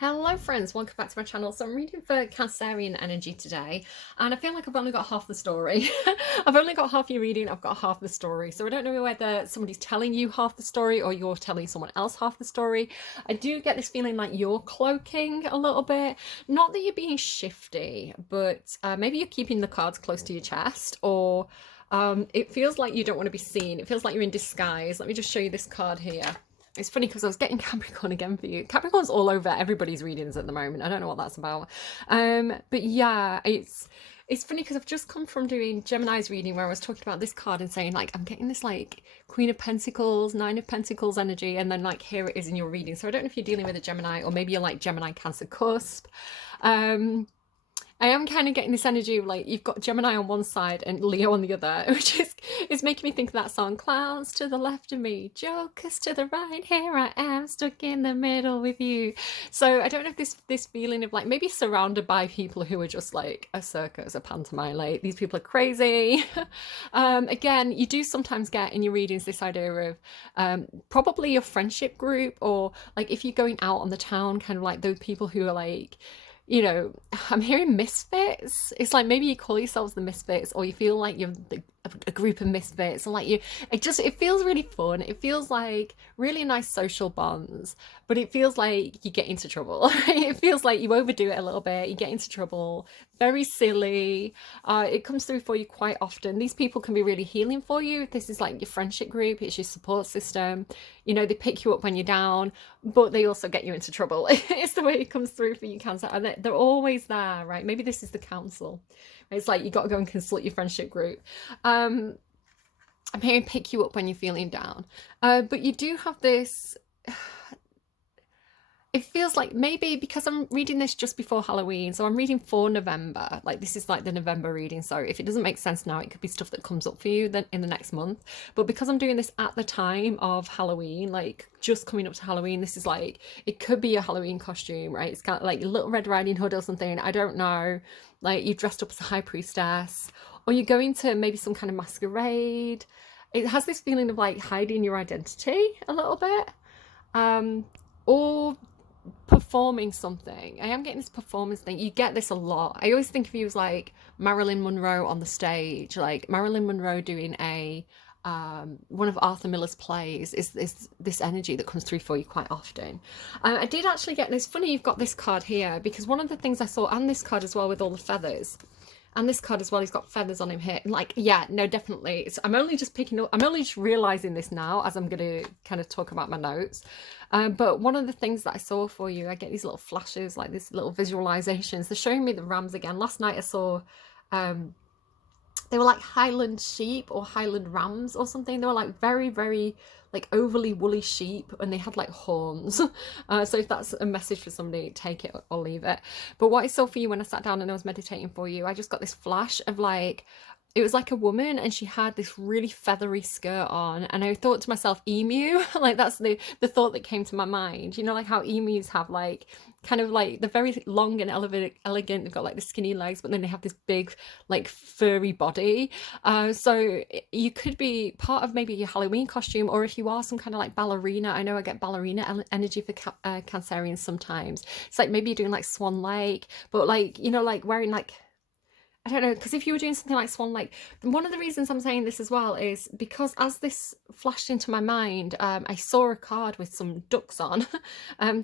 Hello friends, welcome back to my channel. So I'm reading for Cancerian energy today, and I feel like I've only got half the story. I've only got half your reading, I've got half the story. So I don't know whether somebody's telling you half the story or you're telling someone else half the story. I do get this feeling like you're cloaking a little bit. Not that you're being shifty, but maybe you're keeping the cards close to your chest, or it feels like you don't want to be seen. It feels like you're in disguise. Let me just show you this card here. It's funny because I was getting Capricorn again for you. Capricorn's all over everybody's readings at the moment. I don't know what that's about. But yeah, it's funny because I've just come from doing Gemini's reading where I was talking about this card and saying like I'm getting this like Queen of Pentacles, Nine of Pentacles energy, and then like here it is in your reading. So I don't know if you're dealing with a Gemini or maybe you're like Gemini Cancer cusp. I am kind of getting this energy of like you've got Gemini on one side and Leo on the other, which is making me think of that song, clowns to the left of me, jokers to the right, here I am stuck in the middle with you. So I don't know if this feeling of like maybe surrounded by people who are just like a circus, a pantomime, like these people are crazy. Again, you do sometimes get in your readings this idea of probably your friendship group, or like if you're going out on the town, kind of like those people who are like, you know, I'm hearing misfits. It's like maybe you call yourselves the misfits, or you feel like you're a group of misfits, and like it feels really fun. It feels like really nice social bonds, but it feels like you get into trouble. It feels like you overdo it a little bit, you get into trouble, very silly. It comes through for you quite often. These people can be really healing for you. If this is like your friendship group, it's your support system. You know, they pick you up when you're down, but they also get you into trouble. It's the way it comes through for you, Cancer. And they're always there, right? Maybe this is the council. It's like you got to go and consult your friendship group. I'm hearing pick you up when you're feeling down. But you do have this. It feels like maybe because I'm reading this just before Halloween, so I'm reading for November. Like this is like the November reading. So if it doesn't make sense now, it could be stuff that comes up for you then in the next month. But because I'm doing this at the time of Halloween, like just coming up to Halloween, this is like it could be a Halloween costume, right? It's got like a Little Red Riding Hood or something. I don't know. Like you dressed up as a high priestess, or you're going to maybe some kind of masquerade. It has this feeling of like hiding your identity a little bit. Or performing something. I am getting this performance thing. You get this a lot. I always think of you as like Marilyn Monroe on the stage, like Marilyn Monroe doing a one of Arthur Miller's plays is this energy that comes through for you quite often. I did actually get, and it's funny you've got this card here because one of the things I saw, and this card as well with all the feathers, and this card as well, he's got feathers on him here. Like, yeah, no, definitely. I'm only just picking up, I'm only just realising this now as I'm going to kind of talk about my notes. But one of the things that I saw for you, I get these little flashes, like these little visualizations. They're showing me the rams again. Last night I saw, they were like Highland sheep or Highland rams or something. They were like very, very like overly woolly sheep, and they had like horns. So if that's a message for somebody, take it or leave it. But what I saw for you when I sat down and I was meditating for you, I just got this flash of like, it was like a woman and she had this really feathery skirt on, and I thought to myself, emu. Like that's the thought that came to my mind. You know, like how emus have like kind of like they're very long and elegant. They've got like the skinny legs, but then they have this big like furry body. So you could be part of maybe your Halloween costume, or if you are some kind of like ballerina. I know I get ballerina energy for Cancerians sometimes. It's like maybe you're doing like Swan Lake, but like, you know, like wearing like, I don't know, because if you were doing something like Swan Lake, one of the reasons I'm saying this as well is because as this flashed into my mind, I saw a card with some ducks on.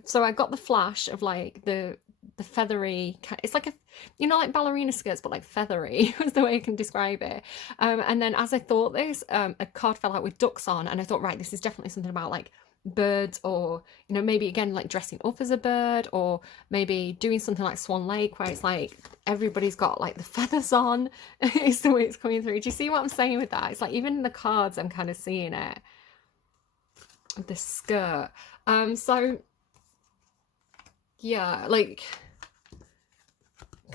So I got the flash of like the feathery, it's like a, you know, like ballerina skirts, but like feathery is the way I can describe it. And then as I thought this, a card fell out with ducks on, and I thought, right, this is definitely something about like birds, or you know, maybe again like dressing up as a bird, or maybe doing something like Swan Lake where it's like everybody's got like the feathers on. Is the way it's coming through. Do you see what I'm saying with that? It's like even in the cards I'm kind of seeing it, the skirt. So yeah, like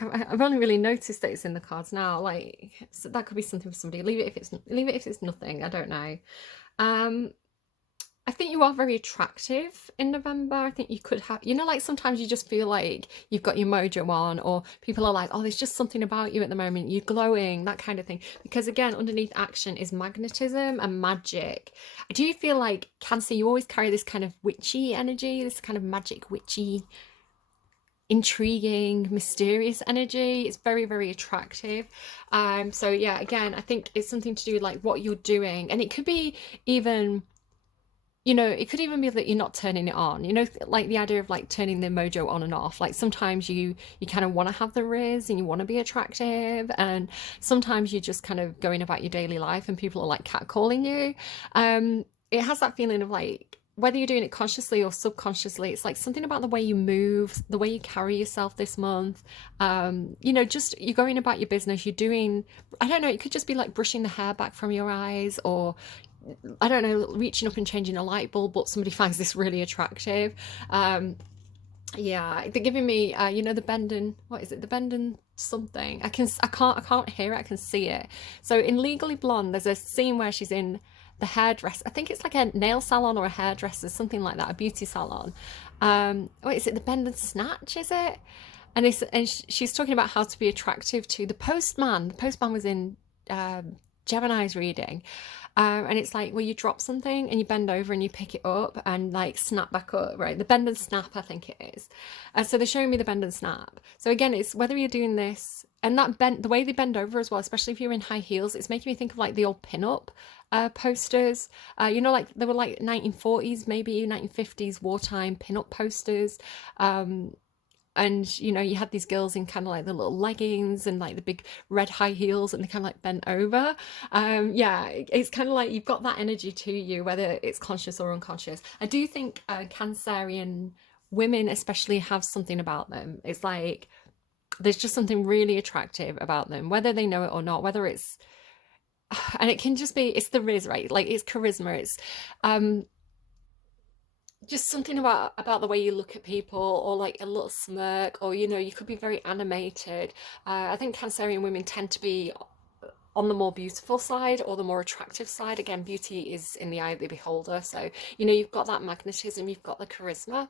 I've only really noticed that it's in the cards now. Like, so that could be something for somebody. Leave it if it's nothing. I don't know. I think you are very attractive in November. I think you could have, you know, like sometimes you just feel like you've got your mojo on, or people are like, oh, there's just something about you at the moment. You're glowing, that kind of thing. Because again, underneath action is magnetism and magic. Do you feel like Cancer, you always carry this kind of witchy energy, this kind of magic witchy intriguing, mysterious energy. It's very, very attractive. So yeah, again, I think it's something to do with like what you're doing, and it could be even, you know, it could even be that you're not turning it on, you know, like the idea of like turning the mojo on and off. Like sometimes you kind of want to have the riz and you want to be attractive, and sometimes you're just kind of going about your daily life and people are like catcalling you. It has that feeling of like, whether you're doing it consciously or subconsciously, it's like something about the way you move, the way you carry yourself this month. You know, just you're going about your business, you're doing, I don't know, it could just be like brushing the hair back from your eyes, or I don't know, reaching up and changing a light bulb, but somebody finds this really attractive. Um, yeah, they're giving me, you know, the bending. What is it? The bending something. I can't hear it. I can see it. So in Legally Blonde, there's a scene where she's in the hairdresser. I think it's like a nail salon or a hairdresser, something like that, a beauty salon. What is it? The bend and snatch, is it? She's talking about how to be attractive to the postman. The postman was in Gemini's reading. And it's like, well, you drop something and you bend over and you pick it up and like snap back up, right? The bend and snap, I think it is. So they're showing me the bend and snap. So again, it's whether you're doing this and that bend, the way they bend over as well, especially if you're in high heels, it's making me think of like the old pin-up posters. You know, like they were like 1940s, maybe 1950s wartime pin-up posters. And you know, you had these girls in kind of like the little leggings and like the big red high heels, and they kind of like bent over. Yeah, it's kind of like you've got that energy to you, whether it's conscious or unconscious. I do think Cancerian women especially have something about them. It's like there's just something really attractive about them, whether they know it or not, whether it's and it can just be, it's the riz, right? Like it's charisma, it's um just something about the way you look at people, or like a little smirk, or you know, you could be very animated. I think Cancerian women tend to be on the more beautiful side or the more attractive side. Again, beauty is in the eye of the beholder, so you know, you've got that magnetism, you've got the charisma.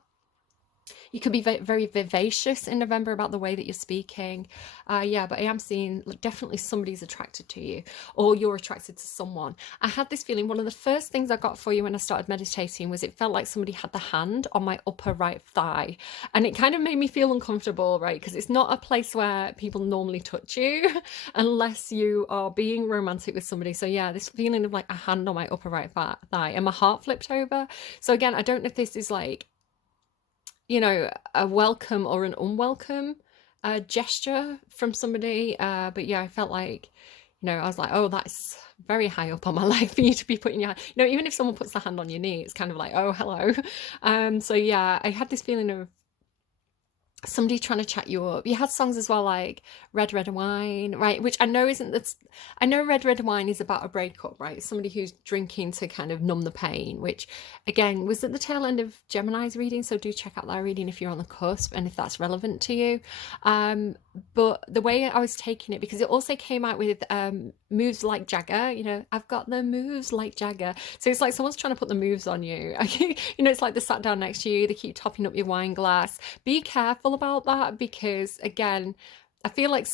You could be very vivacious in November about the way that you're speaking. Yeah, but I am seeing like, definitely somebody's attracted to you, or you're attracted to someone. I had this feeling, one of the first things I got for you when I started meditating was it felt like somebody had the hand on my upper right thigh. And it kind of made me feel uncomfortable, right? Because it's not a place where people normally touch you unless you are being romantic with somebody. So yeah, this feeling of like a hand on my upper right thigh, and my heart flipped over. So again, I don't know if this is like, you know, a welcome or an unwelcome gesture from somebody. But yeah, I felt like, you know, I was like, oh, that's very high up on my leg for you to be putting your hand. You know, even if someone puts their hand on your knee, it's kind of like, oh, hello. So yeah, I had this feeling of somebody trying to chat you up. You had songs as well like Red Red Wine, right? Which I know isn't that. I know Red Red Wine is about a breakup, right? Somebody who's drinking to kind of numb the pain, which again was at the tail end of Gemini's reading. So do check out that reading if you're on the cusp and if that's relevant to you. But the way I was taking it, because it also came out with moves like Jagger, you know, I've got the moves like Jagger. So it's like someone's trying to put the moves on you. You know, it's like they sat down next to you, they keep topping up your wine glass. Be careful about that, because again, I feel like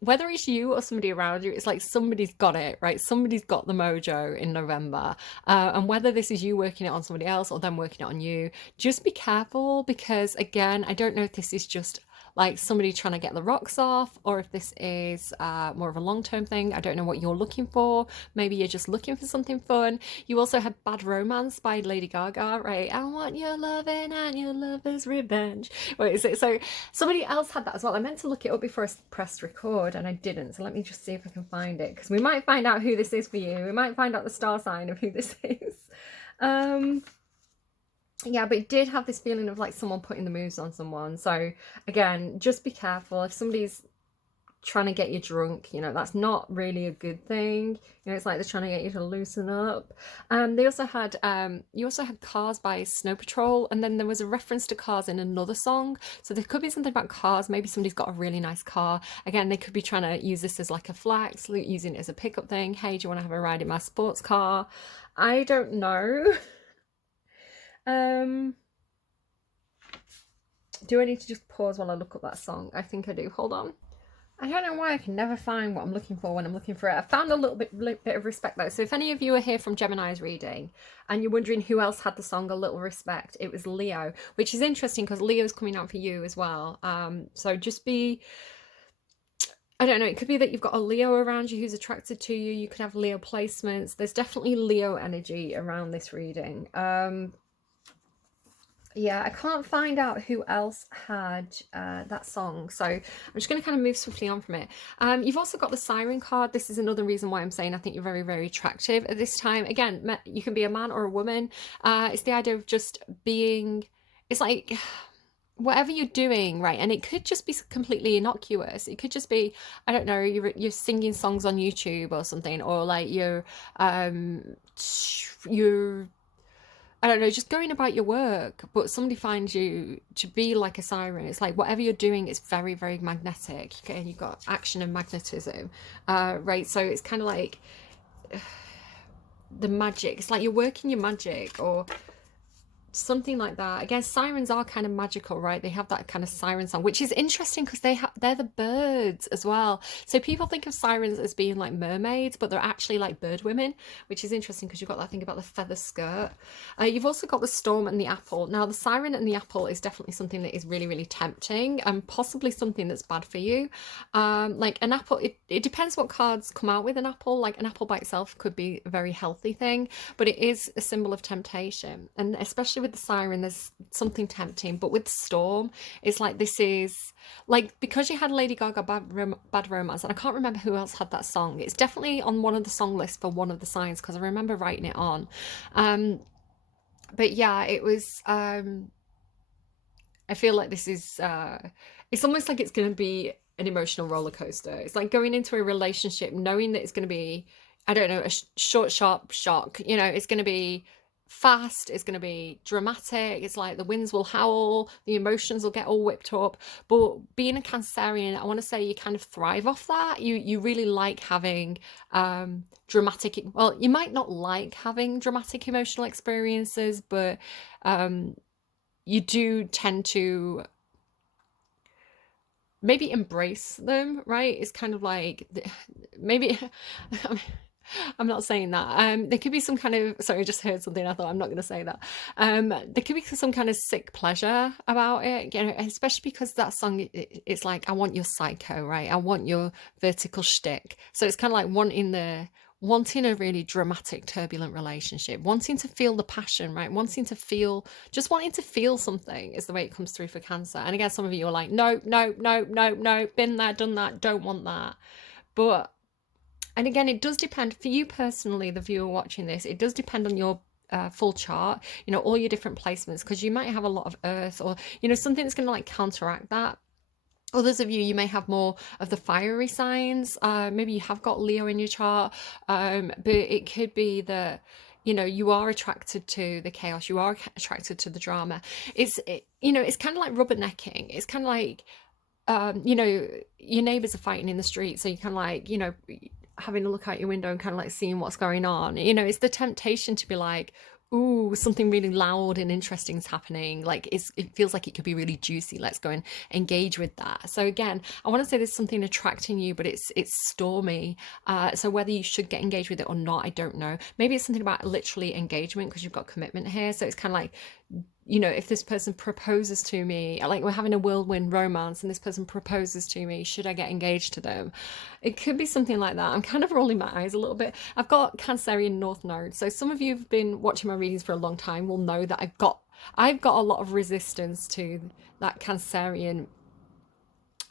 whether it's you or somebody around you, it's like somebody's got it, right? Somebody's got the mojo in November. And whether this is you working it on somebody else or them working it on you, just be careful, because again, I don't know if this is just like somebody trying to get the rocks off, or if this is more of a long-term thing. I don't know what you're looking for. Maybe you're just looking for something fun. You also had Bad Romance by Lady Gaga, right? I want your loving and your lover's revenge. Wait, is it? So somebody else had that as well. I meant to look it up before I pressed record and I didn't. So let me just see if I can find it, because we might find out who this is for you. We might find out the star sign of who this is. Yeah, but it did have this feeling of like someone putting the moves on someone. So again, just be careful. If somebody's trying to get you drunk, you know, that's not really a good thing. You know, it's like they're trying to get you to loosen up. They also had you also had Cars by Snow Patrol, and then there was a reference to cars in another song. So there could be something about cars. Maybe somebody's got a really nice car. Again, they could be trying to use this as like a flex, using it as a pickup thing. Hey, do you want to have a ride in my sports car? I don't know. Do I need to just pause while I look up that song? I think I do. Hold on. I don't know why I can never find what I'm looking for when I'm looking for it. I found a little bit of respect though. So if any of you are here from Gemini's reading and you're wondering who else had the song A Little Respect, it was Leo, which is interesting because Leo's coming out for you as well. So just be, I don't know, it could be that you've got a Leo around you who's attracted to you. You could have Leo placements. There's definitely Leo energy around this reading. Yeah, I can't find out who else had that song, so I'm just going to kind of move swiftly on from it. You've also got the Siren card. This is another reason why I'm saying I think you're very, very attractive at this time. Again, you can be a man or a woman. It's the idea of just being, it's like whatever you're doing, right? And it could just be completely innocuous. It could just be, I don't know, you're singing songs on YouTube or something, or like you're I don't know, just going about your work, but somebody finds you to be like a siren. It's like whatever you're doing is very, very magnetic. Okay, and you've got action and magnetism, right? So it's kind of like the magic. It's like you're working your magic, or something like that. Again, sirens are kind of magical, right? They have that kind of siren song, which is interesting because they're the birds as well. So people think of sirens as being like mermaids, but they're actually like bird women, which is interesting because you've got that thing about the feather skirt. You've also got the storm and the apple. Now the siren and the apple is definitely something that is really, really tempting, and possibly something that's bad for you. Like an apple, it depends what cards come out with an apple. Like an apple by itself could be a very healthy thing, but it is a symbol of temptation, and especially with the siren, there's something tempting. But with the storm, it's like this is like, because you had Lady Gaga Bad Romance, and I can't remember who else had that song. It's definitely on one of the song lists for one of the signs because I remember writing it on. But yeah, it was. I feel like this is. It's almost like it's going to be an emotional roller coaster. It's like going into a relationship knowing that it's going to be, I don't know, a short, sharp shock. You know, it's going to be fast, it's going to be dramatic. It's like the winds will howl, the emotions will get all whipped up. But being a Cancerian, I want to say you kind of thrive off that. You really like having dramatic, well, you might not like having dramatic emotional experiences, but you do tend to maybe embrace them, right? It's kind of like maybe I'm not saying that. There could be some kind of, sorry, I just heard something. I thought I'm not going to say that. There could be some kind of sick pleasure about it, you know, especially because that song, it's like, I want your psycho, right? I want your vertical shtick. So it's kind of like wanting a really dramatic, turbulent relationship, wanting to feel the passion, right? Just wanting to feel something is the way it comes through for Cancer. And again, some of you are like, no, no, no, no, no, been there, done that, don't want that. But and again, it does depend for you personally, the viewer watching this, it does depend on your full chart, you know, all your different placements, because you might have a lot of earth, or, you know, something that's going to like counteract that. Others of you may have more of the fiery signs. Maybe you have got Leo in your chart, but it could be that, you know, you are attracted to the chaos, you are attracted to the drama. You know, it's kind of like rubbernecking. It's kind of like, you know, your neighbors are fighting in the street, so you kind of like, you know, having a look out your window and kind of like seeing what's going on. You know, it's the temptation to be like, ooh, something really loud and interesting is happening. Like it feels like it could be really juicy. Let's go and engage with that. So again, I want to say there's something attracting you, but it's stormy. So whether you should get engaged with it or not, I don't know. Maybe it's something about literally engagement because you've got commitment here. So it's kind of like, you know, if this person proposes to me, like we're having a whirlwind romance and this person proposes to me, should I get engaged to them? It could be something like that. I'm kind of rolling my eyes a little bit. I've got Cancerian North Node. So some of you have been watching my readings for a long time will know that I've got a lot of resistance to that Cancerian,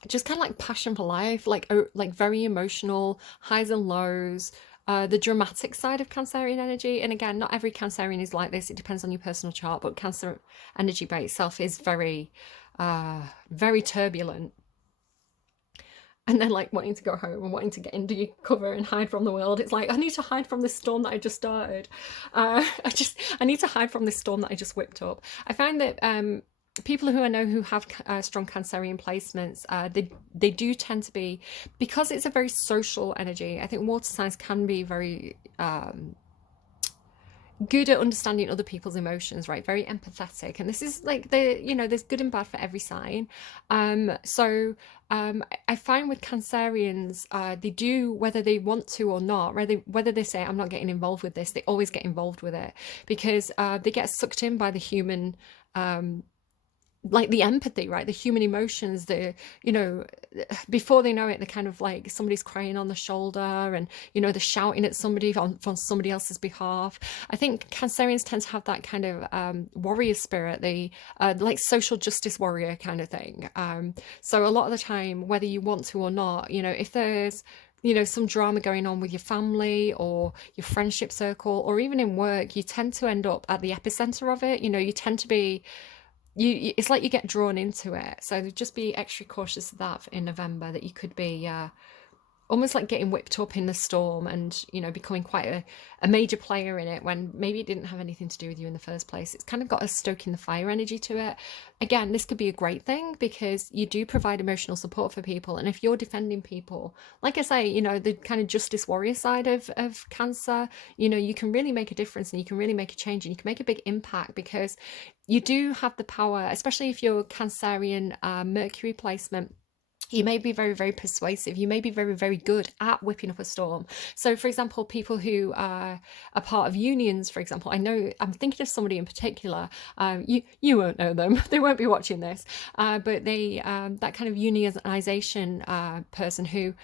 just kind of like passion for life, like very emotional, highs and lows, the dramatic side of Cancerian energy. And again, not every Cancerian is like this. It depends on your personal chart, but Cancer energy by itself is very, very turbulent. And then like wanting to go home and wanting to get into your cover and hide from the world. It's like, I need to hide from this storm that I just started. I need to hide from this storm that I just whipped up. I find that people who I know who have strong Cancerian placements, they do tend to be, because it's a very social energy. I think water signs can be very good at understanding other people's emotions, right? Very empathetic. And this is like there's good and bad for every sign. I find with Cancerians, they do, whether they want to or not, whether they say, I'm not getting involved with this, they always get involved with it because they get sucked in by the human like the empathy, right? The human emotions, you know, before they know it, they're kind of like somebody's crying on the shoulder and, they're shouting at somebody on somebody else's behalf. I think Cancerians tend to have that kind of warrior spirit, the like social justice warrior kind of thing. So a lot of the time, whether you want to or not, if there's some drama going on with your family or your friendship circle or even in work, you tend to end up at the epicenter of it. You tend to be it's like you get drawn into it. So just be extra cautious of that in November, that you could be almost like getting whipped up in the storm and becoming quite a major player in it when maybe it didn't have anything to do with you in the first place. It's kind of got a stoking the fire energy to it. Again, this could be a great thing because you do provide emotional support for people, and if you're defending people, like I say, the kind of justice warrior side of Cancer, you can really make a difference and you can really make a change and you can make a big impact because you do have the power, especially if you're Cancerian Mercury placement. You may be very, very persuasive. You may be very, very good at whipping up a storm. So, for example, people who are part of unions, for example, I'm thinking of somebody in particular. You won't know them. They won't be watching this. But they that kind of unionization person who,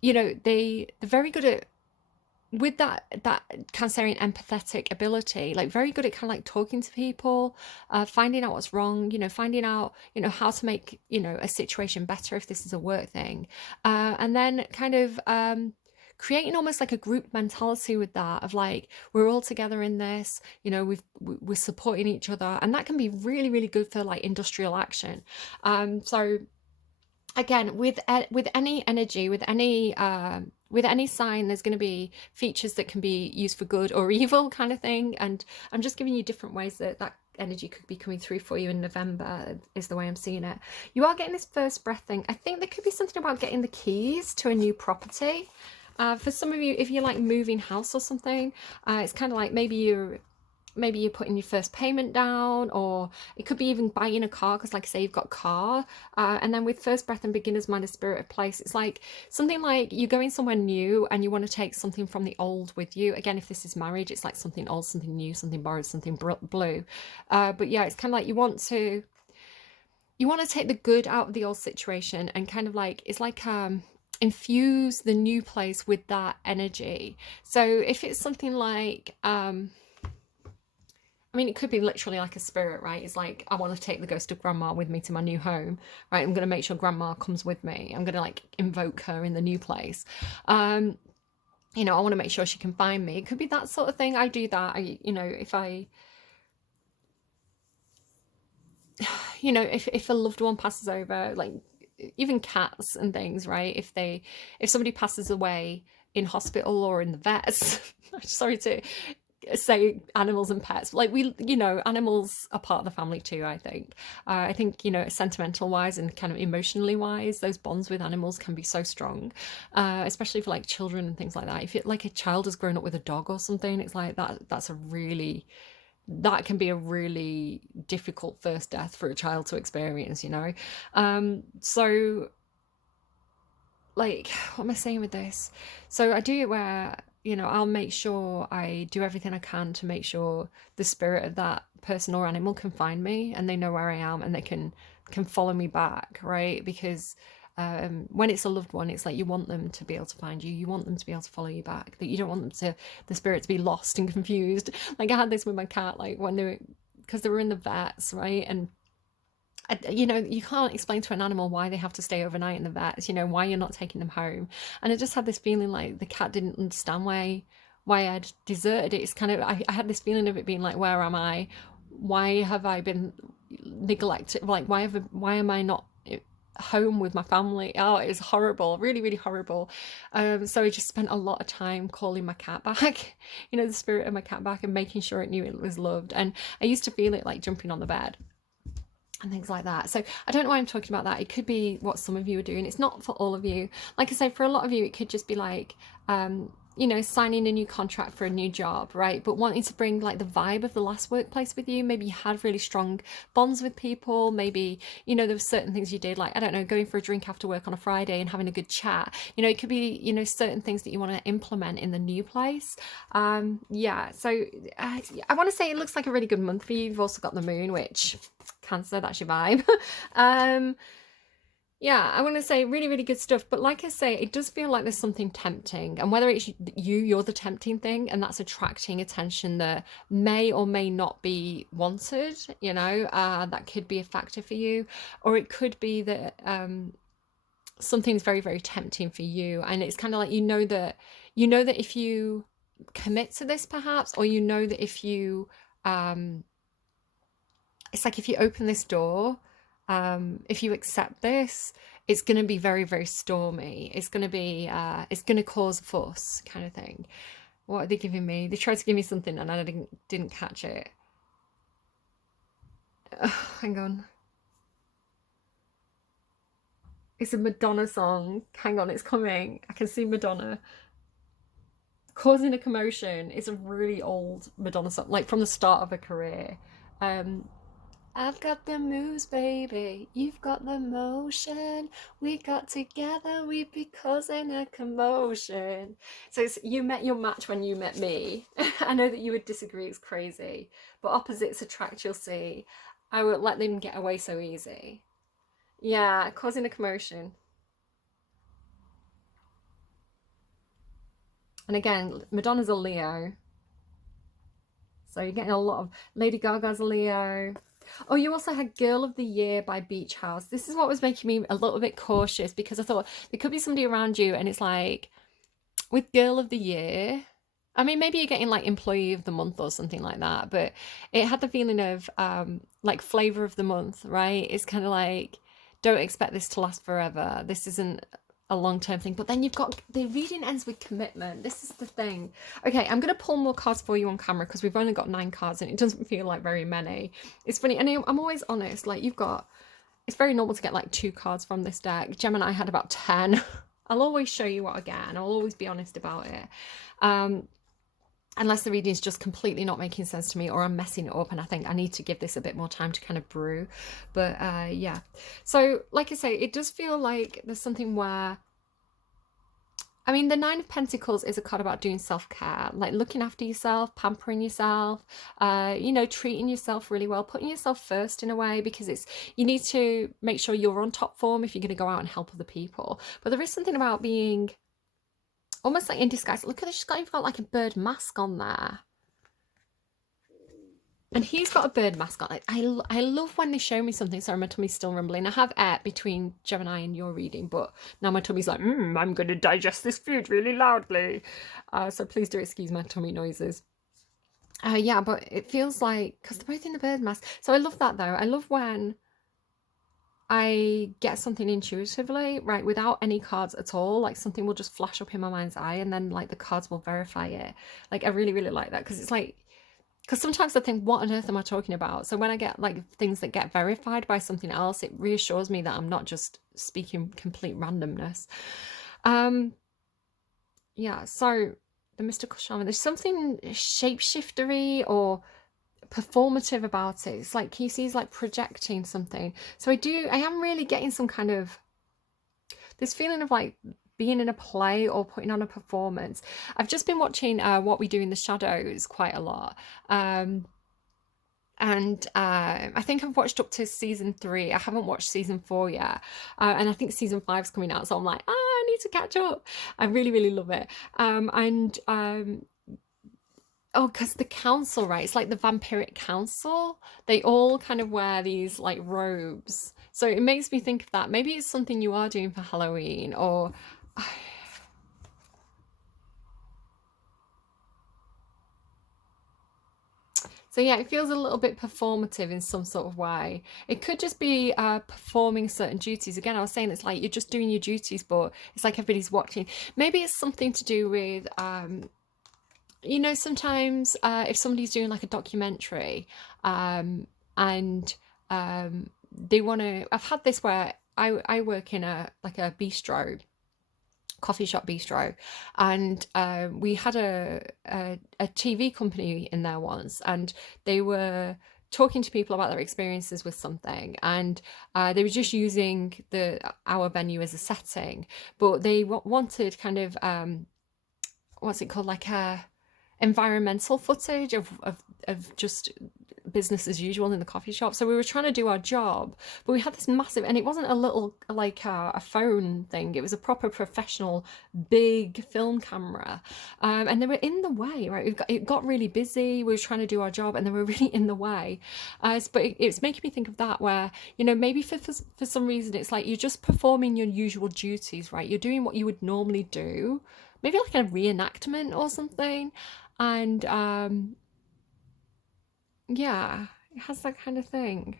they're very good at, with that Cancerian empathetic ability, like very good at kind of like talking to people, finding out what's wrong, finding out how to make a situation better if this is a work thing, and then kind of creating almost like a group mentality with that, of like, we're all together in this, we're supporting each other, and that can be really, really good for like industrial action. So again, with any energy, with any sign, there's going to be features that can be used for good or evil kind of thing, and I'm just giving you different ways that energy could be coming through for you in November, is the way I'm seeing it. You are getting this first breath thing. I think there could be something about getting the keys to a new property. For some of you, if you're like moving house or something, it's kind of like maybe you're putting your first payment down, or it could be even buying a car, because like I say, you've got a car, and then with first breath and beginner's mind, a spirit of place, it's like something like you're going somewhere new and you want to take something from the old with you. Again, if this is marriage, it's like something old, something new, something borrowed, something blue, but yeah, it's kind of like you want to take the good out of the old situation and kind of like, it's like infuse the new place with that energy. So if it's something like it could be literally like a spirit, right? It's like, I want to take the ghost of grandma with me to my new home, right? I'm going to make sure grandma comes with me. I'm going to like invoke her in the new place. I want to make sure she can find me. It could be that sort of thing. I do that. If a loved one passes over, like even cats and things, right? If somebody passes away in hospital or in the vets, sorry to say animals and pets, like animals are part of the family too. I think sentimental wise and kind of emotionally wise, those bonds with animals can be so strong, especially for like children and things like that. If it like a child has grown up with a dog or something, it's like that can be a really difficult first death for a child to experience. So like, what am I saying with this? So I do it where, I'll make sure I do everything I can to make sure the spirit of that person or animal can find me and they know where I am and they can follow me back, right? Because when it's a loved one, it's like you want them to be able to find you. You want them to be able to follow you back. That you don't want the spirit to be lost and confused. Like I had this with my cat, like when because they were in the vets, right? And you can't explain to an animal why they have to stay overnight in the vets, why you're not taking them home. And I just had this feeling like the cat didn't understand why I'd deserted it. It's kind of, I had this feeling of it being like, where am I? Why have I been neglected? Like, why am I not home with my family? Oh, it was horrible, really, really horrible. So I just spent a lot of time calling my cat back, the spirit of my cat back, and making sure it knew it was loved. And I used to feel it like jumping on the bed and things like that. So I don't know why I'm talking about that. It could be what some of you are doing. It's not for all of you. Like I say, for a lot of you, it could just be like you know, signing a new contract for a new job, right? But wanting to bring like the vibe of the last workplace with you. Maybe you had really strong bonds with people. Maybe, you know, there were certain things you did, like, I don't know, going for a drink after work on a Friday and having a good chat. You know, it could be, you know, certain things that you want to implement in the new place. Yeah, so I want to say it looks like a really good month for you. You've also got the moon, which Cancer, that's your vibe. um, yeah, I want to say really, really good stuff. But like I say, it does feel like there's something tempting. And whether it's you're the tempting thing, and that's attracting attention that may or may not be wanted, you know, that could be a factor for you. Or it could be that something's very, very tempting for you. And it's kind of like, you know that if you commit to this, perhaps, or you know that if you, it's like if you open this door, if you accept this, it's going to be very, very stormy. It's going to be, it's going to cause fuss, kind of thing. What are they giving me? They tried to give me something and I didn't catch it. Hang on. It's a Madonna song. Hang on, it's coming. I can see Madonna. Causing a Commotion is a really old Madonna song, like from the start of her career. Um, I've got the moves, baby. You've got the motion. We got together. We be causing a commotion. So it's, you met your match when you met me. I know that you would disagree. It's crazy, but opposites attract. You'll see. I won't let them get away so easy. Yeah, causing a commotion. And again, Madonna's a Leo, so you're getting a lot of Lady Gaga's a Leo. Oh, you also had Girl of the Year by Beach House. This is what was making me a little bit cautious because I thought there could be somebody around you, and it's like with Girl of the Year. I mean, maybe you're getting like Employee of the Month or something like that, but it had the feeling of like Flavor of the Month, right? It's kind of like, don't expect this to last forever. This isn't a long-term thing. But then you've got the reading ends with commitment. This is the thing. Okay, I'm going to pull more cards for you on camera because we've only got 9 cards and it doesn't feel like very many. It's funny, and I'm always honest, like you've got, it's very normal to get like 2 cards from this deck. Gemini had about 10. I'll always show you what I get and I'll always be honest about it. Unless the reading is just completely not making sense to me or I'm messing it up and I think I need to give this a bit more time to kind of brew. But yeah. So like I say, it does feel like there's something where, I mean, the 9 of Pentacles is a card about doing self-care, like looking after yourself, pampering yourself, you know, treating yourself really well, putting yourself first in a way, because it's, you need to make sure you're on top form if you're going to go out and help other people. But there is something about being almost like in disguise. Look at this, you've got like a bird mask on there. And he's got a bird mask on. Like, I love when they show me something. Sorry, my tummy's still rumbling. I have air between Gemini and your reading, but now my tummy's like, I'm going to digest this food really loudly. So please do excuse my tummy noises. Yeah, but it feels like, because they're both in the bird mask. So I love that though. I love when I get something intuitively, right, without any cards at all. Like something will just flash up in my mind's eye and then like the cards will verify it. Like I really, really like that because it's like, because sometimes I think, what on earth am I talking about? So when I get like things that get verified by something else, it reassures me that I'm not just speaking complete randomness. Yeah, so the mystical shaman, there's something shapeshiftery or performative about it. It's like he sees like projecting something. So I am really getting some kind of this feeling of like being in a play or putting on a performance. I've just been watching What We Do in the Shadows quite a lot. And I think I've watched up to season 3. I haven't watched season 4 yet. And I think season 5 is coming out. So I'm like, I need to catch up. I really, really love it. Oh, because the council, right? It's like the vampiric council. They all kind of wear these like robes. So it makes me think of that. Maybe it's something you are doing for Halloween or... So yeah, it feels a little bit performative in some sort of way. It could just be performing certain duties. Again, I was saying it's like you're just doing your duties, but it's like everybody's watching. Maybe it's something to do with... you know, sometimes if somebody's doing like a documentary and they want to, I've had this where I work in a like a bistro coffee shop bistro, and we had a TV company in there once, and they were talking to people about their experiences with something, and they were just using the our venue as a setting, but they wanted kind of what's it called, like a environmental footage of just business as usual in the coffee shop. So we were trying to do our job, but we had this massive, and it wasn't a little like a phone thing. It was a proper professional big film camera, and they were in the way. Right, it got really busy. We were trying to do our job, and they were really in the way. But it's making me think of that, where maybe for some reason it's like you're just performing your usual duties. Right, you're doing what you would normally do, maybe like a reenactment or something, and yeah, it has that kind of thing.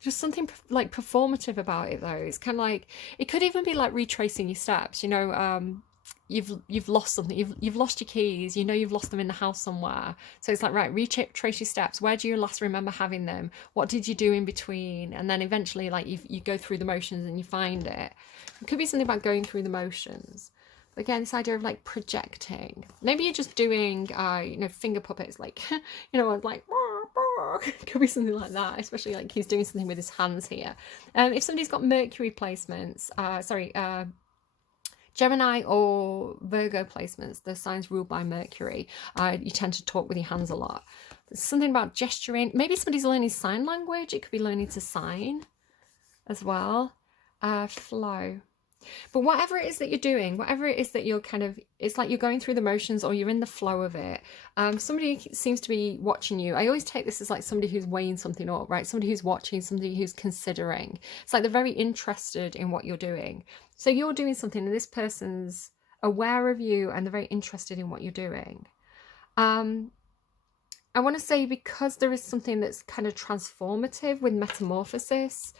Just something like performative about it, though. It's kind of like it could even be like retracing your steps. You've lost something. You've lost your keys. You've lost them in the house somewhere. So it's like, right, retrace your steps. Where do you last remember having them? What did you do in between? And then eventually, like you go through the motions and you find it. It could be something about going through the motions. But again, this idea of like projecting. Maybe you're just doing, finger puppets, like, like. Could be something like that, especially like he's doing something with his hands here. If somebody's got Mercury placements, Gemini or Virgo placements, the signs ruled by Mercury, you tend to talk with your hands a lot. There's something about gesturing. Maybe somebody's learning sign language. It could be learning to sign as well. Flow. But whatever it is that you're doing, whatever it is that you're kind of, it's like you're going through the motions or you're in the flow of it. Somebody seems to be watching you. I always take this as like somebody who's weighing something up, right? Somebody who's watching, somebody who's considering. It's like they're very interested in what you're doing. So you're doing something and this person's aware of you and they're very interested in what you're doing. I want to say, because there is something that's kind of transformative with metamorphosis.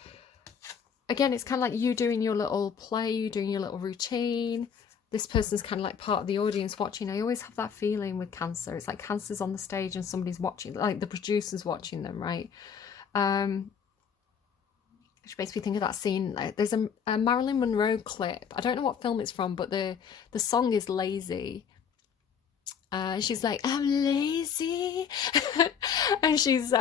Again, it's kind of like you doing your little play, you doing your little routine. This person's kind of like part of the audience watching. I always have that feeling with Cancer. It's like Cancer's on the stage and somebody's watching, like the producer's watching them, right? Which makes me think of that scene. There's a Marilyn Monroe clip. I don't know what film it's from, but the song is Lazy. She's like, I'm lazy. And she's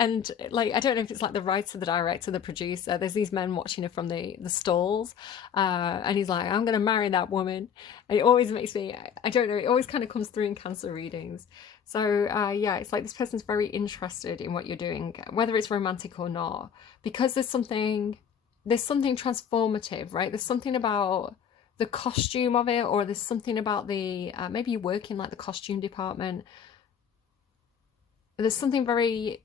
and like, I don't know if it's like the writer, the director, the producer, there's these men watching her from the stalls, and he's like, I'm gonna marry that woman. And it always makes me, I don't know, it always kind of comes through in Cancer readings. So yeah, it's like this person's very interested in what you're doing, whether it's romantic or not, because there's something transformative, right? There's something about the costume of it, or there's something about the maybe you work in like the costume department. There's something very,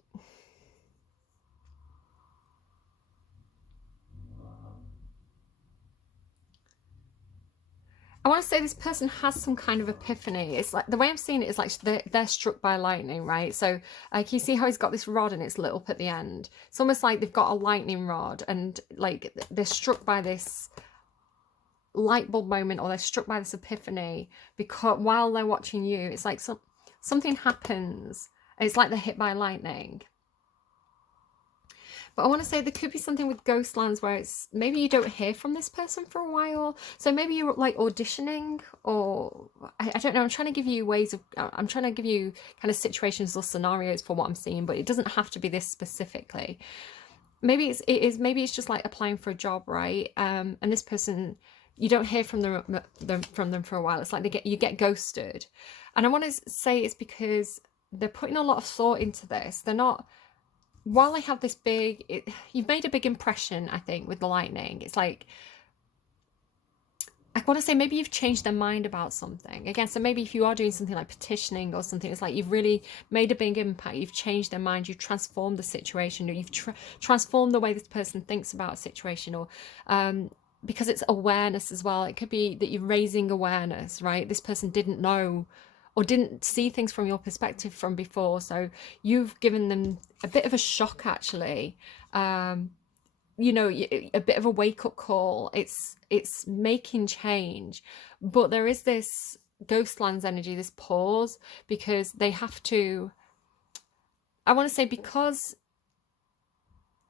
I want to say this person has some kind of epiphany. It's like, the way I'm seeing it is like they're struck by lightning, right? So can you see how he's got this rod and it's lit up at the end? It's almost like they've got a lightning rod and like they're struck by this light bulb moment, or they're struck by this epiphany, because while they're watching you, it's like something happens. It's like they're hit by lightning. But I want to say there could be something with Ghostlands where it's maybe you don't hear from this person for a while. So maybe you're like auditioning, or I don't know. I'm trying to give you I'm trying to give you kind of situations or scenarios for what I'm seeing, but it doesn't have to be this specifically. Maybe maybe it's just like applying for a job, right? And this person, you don't hear from them for a while. It's like you get ghosted. And I want to say it's because they're putting a lot of thought into this. They're not, while I have this you've made a big impression, I think, with the lightning. It's like, I want to say maybe you've changed their mind about something. Again, so maybe if you are doing something like petitioning or something, it's like you've really made a big impact. You've changed their mind. You've transformed the situation, or you've transformed the way this person thinks about a situation, or because it's awareness as well. It could be that you're raising awareness, right? This person didn't know or didn't see things from your perspective from before. So you've given them a bit of a shock, actually. A bit of a wake-up call. It's making change. But there is this Ghostlands energy, this pause, because they have to, I want to say, because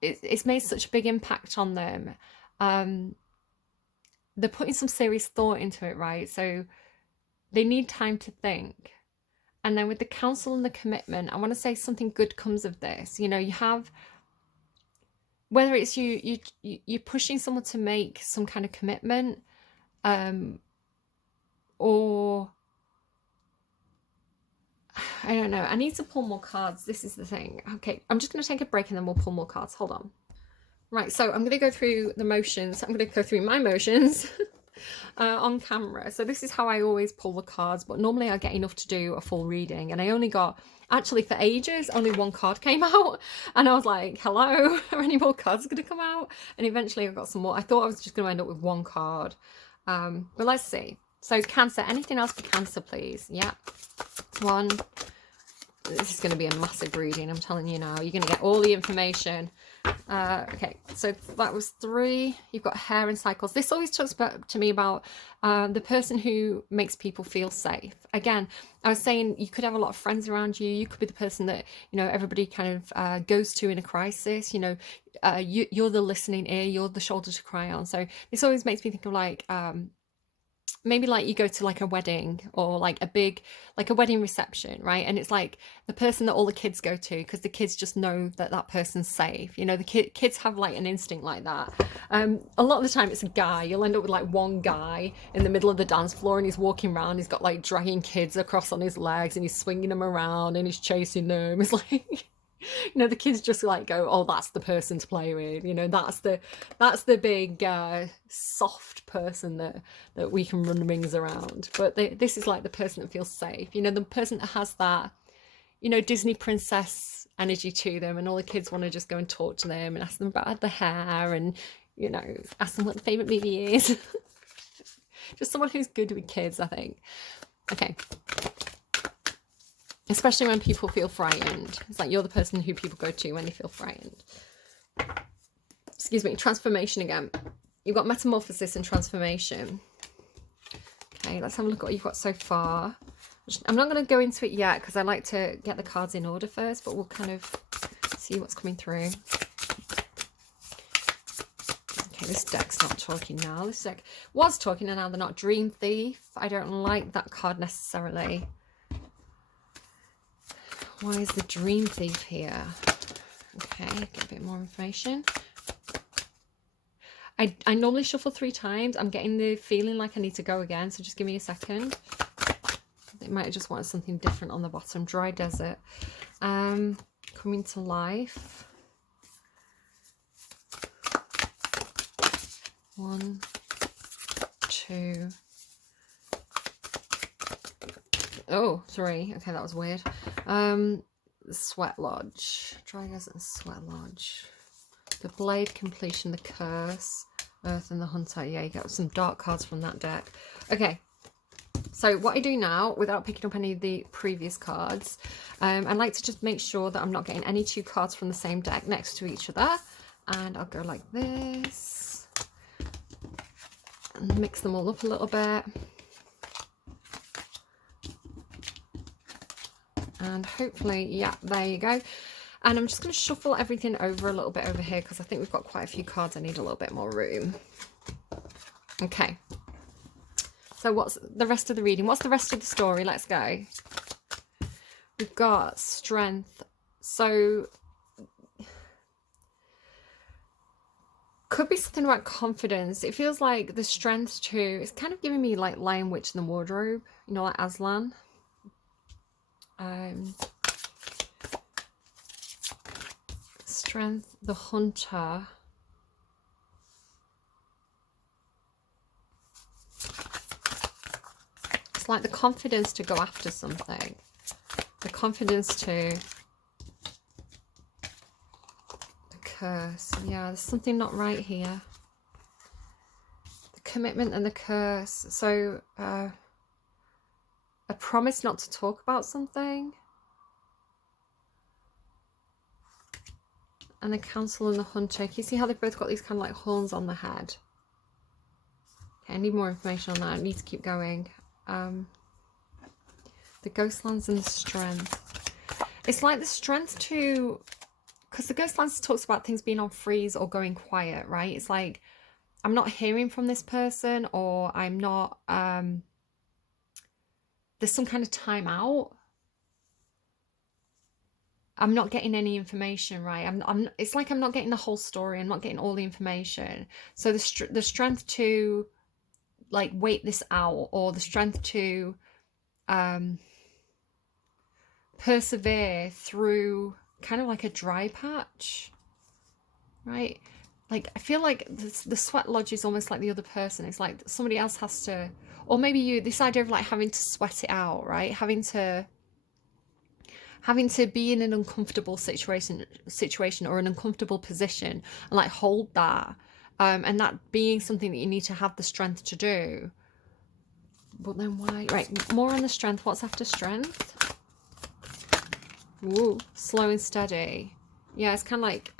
it's made such a big impact on them, they're putting some serious thought into it, right? So they need time to think. And then with the counsel and the commitment, I want to say something good comes of this. You know, you have, whether it's you're pushing someone to make some kind of commitment, or I don't know. I need to pull more cards. This is the thing. Okay, I'm just going to take a break and then we'll pull more cards. Hold on. Right, so I'm going to go through the motions. I'm going to go through my motions on camera. So this is how I always pull the cards, but normally I get enough to do a full reading. And I only got, actually for ages, only one card came out. And I was like, hello, are any more cards going to come out? And eventually I got some more. I thought I was just going to end up with one card. But let's see. So Cancer, anything else for Cancer, please? Yeah. One. This is going to be a massive reading, I'm telling you now. You're going to get all the information. Okay, so that was 3. You've got hair and cycles. This always talks to me about the person who makes people feel safe. Again, I was saying you could have a lot of friends around you. You could be the person that, you know, everybody kind of goes to in a crisis. You know, you're the listening ear. You're the shoulder to cry on. So this always makes me think of like... maybe like you go to like a wedding or like a wedding reception, right? And it's like the person that all the kids go to because the kids just know that that person's safe. You know, the kids have like an instinct like that. A lot of the time it's a guy. You'll end up with like one guy in the middle of the dance floor and he's walking around. He's got like dragging kids across on his legs and he's swinging them around and he's chasing them. It's like... you know, the kids just like go, oh, that's the person to play with. You know, that's the big soft person that we can run rings around. But this is like the person that feels safe. You know, the person that has that, you know, Disney princess energy to them, and all the kids want to just go and talk to them and ask them about the hair and, you know, ask them what the favorite movie is. Just someone who's good with kids, I think. Okay. Especially when people feel frightened. It's like you're the person who people go to when they feel frightened. Excuse me, transformation again. You've got metamorphosis and transformation. Okay, let's have a look at what you've got so far. I'm not going to go into it yet because I like to get the cards in order first, but we'll kind of see what's coming through. Okay, this deck's not talking now. This deck was talking and now they're not. Dream Thief. I don't like that card necessarily. Why is the Dream Thief here? Okay, get a bit more information. I normally shuffle 3 times. I'm getting the feeling like I need to go again, so just give me a second. They might have just wanted something different on the bottom. Dry desert. Coming to life. 1, 2. Oh, 3. Okay, that was weird. Sweat Lodge. Dry Desert and Sweat Lodge. The Blade, Completion, the Curse, Earth and the Hunter. Yeah, you got some dark cards from that deck. Okay. So what I do now, without picking up any of the previous cards, I like to just make sure that I'm not getting any 2 cards from the same deck next to each other. And I'll go like this. And mix them all up a little bit. And hopefully, yeah, there you go. And I'm just going to shuffle everything over a little bit over here because I think we've got quite a few cards. I need a little bit more room. Okay. So what's the rest of the reading? What's the rest of the story? Let's go. We've got Strength. So could be something about confidence. It feels like the Strength too. It's kind of giving me like Lion, Witch and the Wardrobe. You know, like Aslan. Strength, the Hunter. It's like the confidence to go after something. The confidence to... The Curse. Yeah, there's something not right here. The commitment and the curse. So, a promise not to talk about something. And the Council and the Hunter. Can you see how they've both got these kind of like horns on the head? Okay, I need more information on that. I need to keep going. The Ghostlands and the Strength. It's like the Strength to... Because the Ghostlands talks about things being on freeze or going quiet, right? It's like I'm not hearing from this person, or I'm not, there's some kind of time out. I'm not getting any information, right? It's like I'm not getting the whole story. I'm not getting all the information. So the strength to like wait this out, or the strength to persevere through kind of like a dry patch, right? Like I feel like the sweat lodge is almost like the other person. It's like somebody else has to, or maybe you, this idea of like having to sweat it out, right? Having to be in an uncomfortable situation or an uncomfortable position, and like hold that, and that being something that you need to have the strength to do. But then why? Right, more on the strength. What's after strength? Ooh, slow and steady. Yeah, it's kind of like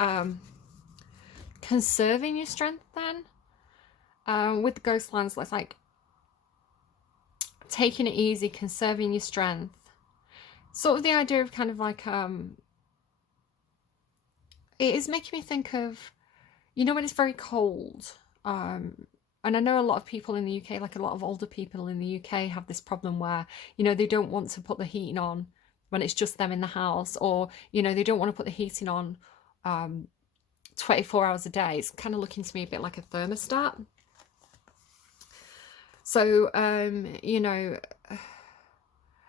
conserving your strength then. With the ghost lands, it's like taking it easy, conserving your strength. Sort of the idea of kind of like it is making me think of, you know, when it's very cold, and I know a lot of people in the UK, like a lot of older people in the UK, have this problem where, you know, they don't want to put the heating on when it's just them in the house, or, you know, they don't want to put the heating on 24 hours a day. It's kind of looking to me a bit like a thermostat. So, you know,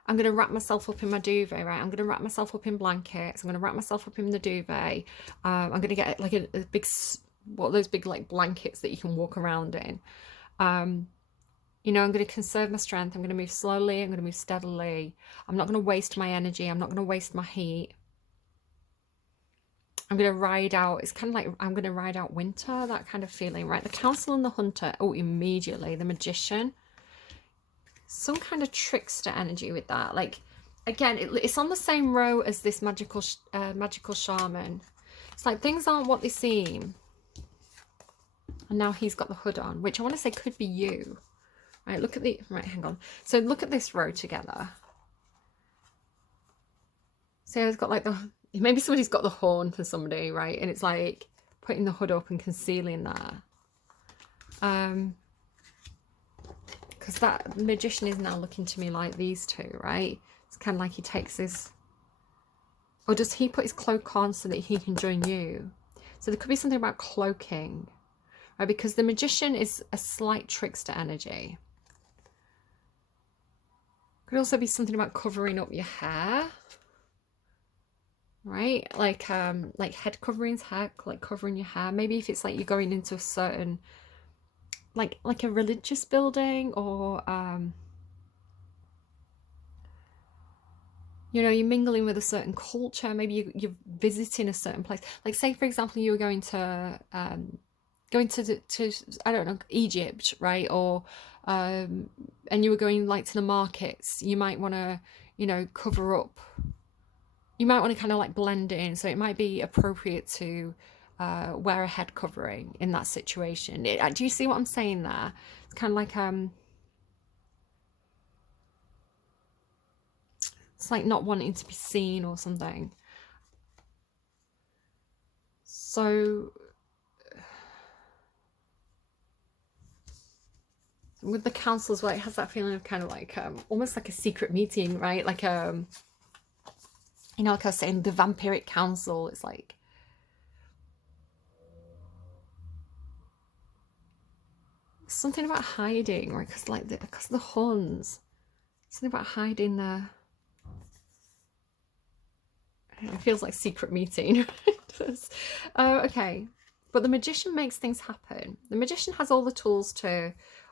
I'm going to wrap myself up in my duvet, right? I'm going to wrap myself up in blankets. I'm going to wrap myself up in the duvet. I'm going to get like a big, what are those big like blankets that you can walk around in. You know, I'm going to conserve my strength. I'm going to move slowly. I'm going to move steadily. I'm not going to waste my energy. I'm not going to waste my heat. I'm going to ride out. It's kind of like I'm going to ride out winter, that kind of feeling, right? The Council and the Hunter. Oh, immediately. The Magician. Some kind of trickster energy with that. Like, again, it's on the same row as this magical shaman. It's like things aren't what they seem. And now he's got the hood on, which I want to say could be you. Right, look at the... Right, hang on. So look at this row together. So it's got like the... Maybe somebody's got the horn for somebody, right? And it's like putting the hood up and concealing that. Because that magician is now looking to me like these two, right? It's kind of like he takes his... Or does he put his cloak on so that he can join you? So there could be something about cloaking, right? Because the magician is a slight trickster energy. Could also be something about covering up your hair, right? Like head coverings, like covering your hair. Maybe if it's like you're going into a certain, like a religious building, or you know, you're mingling with a certain culture. Maybe you're visiting a certain place. Like, say for example, you were going to I don't know, Egypt, right? Or and you were going like to the markets. You might want to, you know, cover up. You might want to kind of like blend in. So it might be appropriate to wear a head covering in that situation. Do you see what I'm saying there? It's kind of like it's like not wanting to be seen or something. So with the council as well, it has that feeling of kind of like almost like a secret meeting, right? Like you know, like I was saying, the vampiric council. It's like something about hiding, right? Because like because the horns, something about hiding there. It feels like secret meeting. Okay, but the magician makes things happen. The magician has all the tools,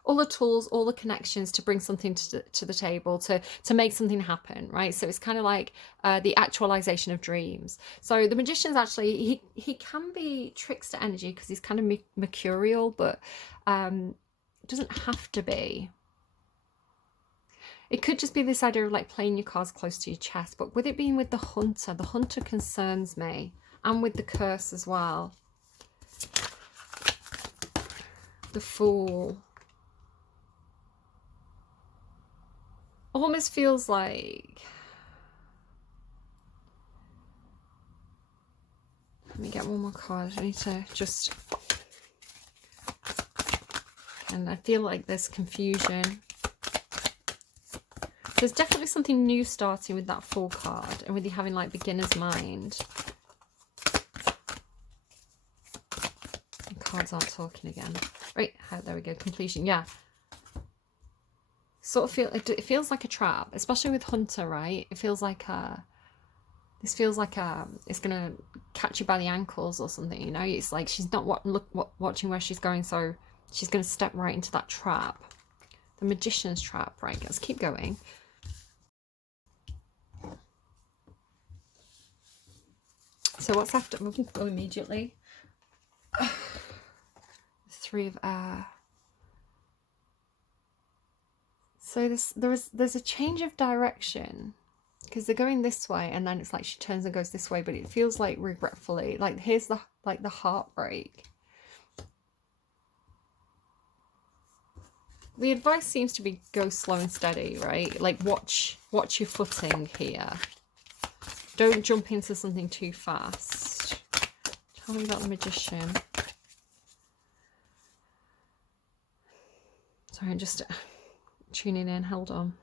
all the connections to bring something to the table, to make something happen, right? So it's kind of like the actualization of dreams. So the magician's actually, he can be trickster energy because he's kind of mercurial, but doesn't have to be. It could just be this idea of like playing your cards close to your chest, but with it being with the hunter concerns me, and with the curse as well. The Fool. Almost feels like... Let me get one more card. I need to just... And I feel like there's confusion. There's definitely something new starting with that Fool card and with you having like beginner's mind. The cards aren't talking again. Right, there we go, completion, yeah. Sort of feel, it feels like a trap, especially with Hunter, right? It feels like this feels like it's gonna catch you by the ankles or something, you know? It's like she's not watching where she's going, so she's gonna step right into that trap. The Magician's trap, right? Let's keep going. So what's after? We can go immediately. Three of Air. So there's a change of direction. Because they're going this way and then it's like she turns and goes this way, but it feels like regretfully. Like here's the heartbreak. The advice seems to be go slow and steady, right? Like watch your footing here. Don't jump into something too fast. Tell me about the Magician. Sorry, I'm just tuning in, hold on.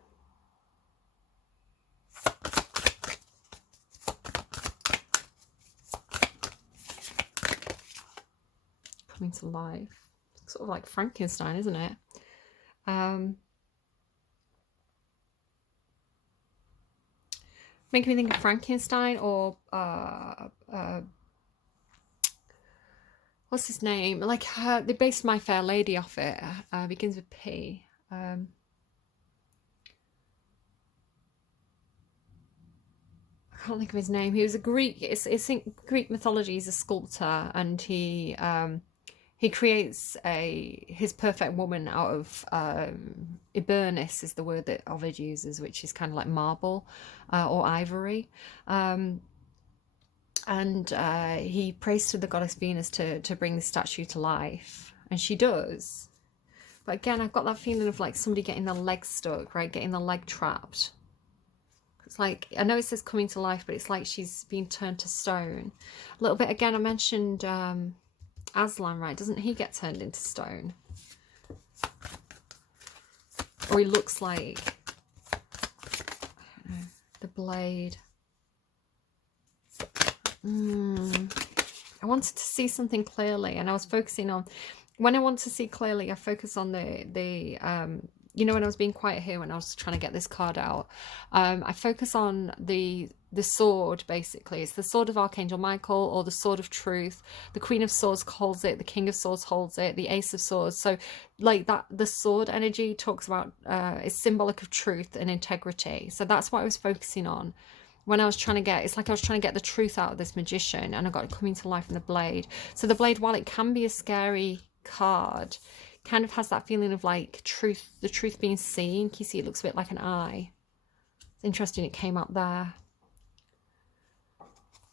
Coming to life. Sort of like Frankenstein, isn't it? Making me think of Frankenstein or what's his name? Like they based My Fair Lady off it. Begins with P. I can't think of his name. He was a Greek. It's in Greek mythology. He's a sculptor, and he creates his perfect woman out of Ibernis is the word that Ovid uses, which is kind of like marble or ivory. And he prays to the goddess Venus to bring the statue to life, and she does. But again, I've got that feeling of like somebody getting their leg stuck, right? Getting the leg trapped. It's like, I know it says coming to life, but it's like she's been turned to stone. A little bit, again, I mentioned Aslan, right? Doesn't he get turned into stone? Or he looks like, I don't know, the blade. I wanted to see something clearly, and I was focusing on, when I want to see clearly, I focus on the you know, when I was being quiet here, when I was trying to get this card out, I focus on the sword, basically. It's the sword of Archangel Michael, or the sword of truth. The Queen of Swords holds it, the King of Swords holds it, the Ace of Swords. So like that, the sword energy talks about, is symbolic of truth and integrity. So that's what I was focusing on when I was trying to get, it's like I was trying to get the truth out of this Magician, and I got it coming to life in the Blade. So the Blade, while it can be a scary card, kind of has that feeling of like truth, the truth being seen. Can you see it looks a bit like an eye? It's interesting it came up there.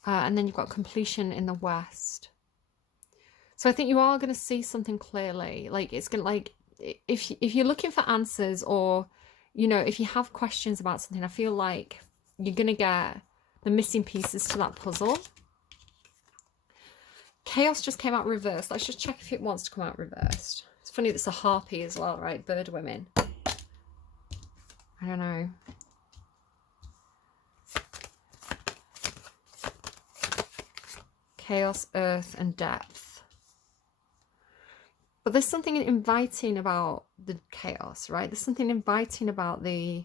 And then you've got completion in the West. So I think you are going to see something clearly. Like it's going to, like, if you're looking for answers, or, you know, if you have questions about something, I feel like you're going to get the missing pieces to that puzzle. Chaos just came out reversed. Let's just check if it wants to come out reversed. It's funny that it's a harpy as well, right? Bird women. I don't know. Chaos, earth, and depth. But there's something inviting about the chaos, right? There's something inviting about the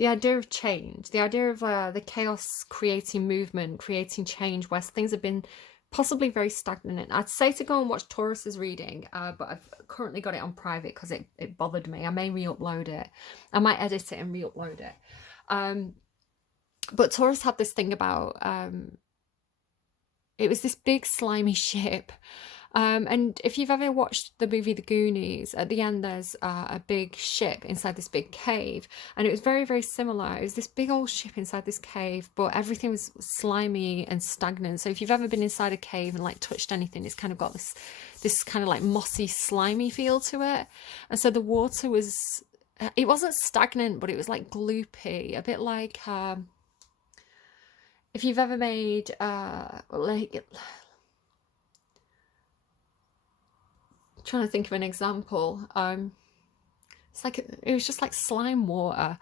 idea of change, the idea of the chaos creating movement, creating change, where things have been possibly very stagnant. I'd say to go and watch Taurus's reading, but I've currently got it on private because it bothered me. I may re-upload it. I might edit it and re-upload it. But Taurus had this thing about, it was this big slimy ship. And if you've ever watched the movie The Goonies, at the end there's a big ship inside this big cave, and it was very, very similar. It was this big old ship inside this cave, but everything was slimy and stagnant. So if you've ever been inside a cave and like touched anything, it's kind of got this kind of like mossy, slimy feel to it. And so the water was, it wasn't stagnant, but it was like gloopy, a bit like if you've ever made like, trying to think of an example. It's like it was just like slime water.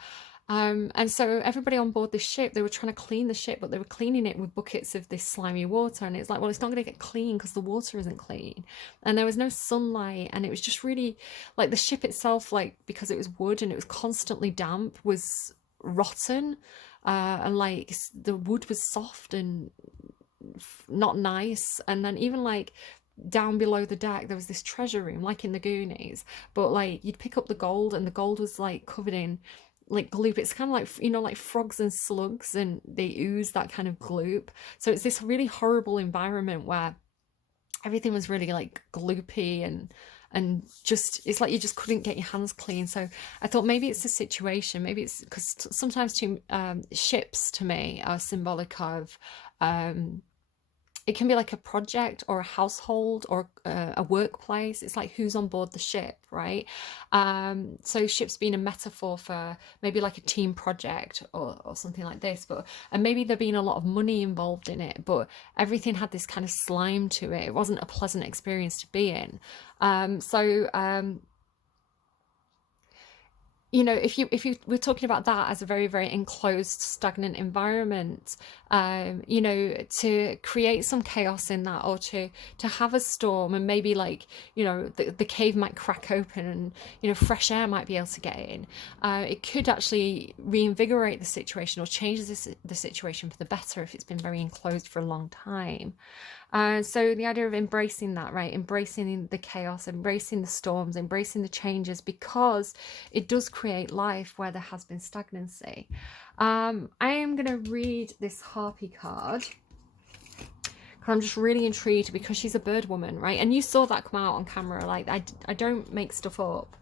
And so everybody on board this ship, they were trying to clean the ship, but they were cleaning it with buckets of this slimy water. And it's like, well, it's not going to get clean because the water isn't clean. And there was no sunlight. And it was just really like the ship itself, like because it was wood and it was constantly damp, was rotten. And like the wood was soft and not nice. And then even like down below the deck there was this treasure room like in the Goonies, but like you'd pick up the gold and the gold was like covered in like gloop. It's kind of like, you know, like frogs and slugs, and they ooze that kind of gloop. So it's this really horrible environment where everything was really like gloopy and just it's like you just couldn't get your hands clean. So I thought maybe it's a situation, maybe it's because sometimes too ships to me are symbolic of it can be like a project or a household or a workplace. It's like who's on board the ship, right? So ships being a metaphor for maybe like a team project or something like this. But and maybe there being a lot of money involved in it, but everything had this kind of slime to it. It wasn't a pleasant experience to be in. You know, if you we're talking about that as a very very enclosed stagnant environment, you know, to create some chaos in that, or to have a storm and maybe like, you know, the cave might crack open and, you know, fresh air might be able to get in, it could actually reinvigorate the situation or change the situation for the better if it's been very enclosed for a long time. So the idea of embracing that, right? Embracing the chaos, embracing the storms, embracing the changes, because it does create life where there has been stagnancy. I am going to read this Harpy card. I'm just really intrigued because she's a bird woman, right? And you saw that come out on camera. Like I don't make stuff up.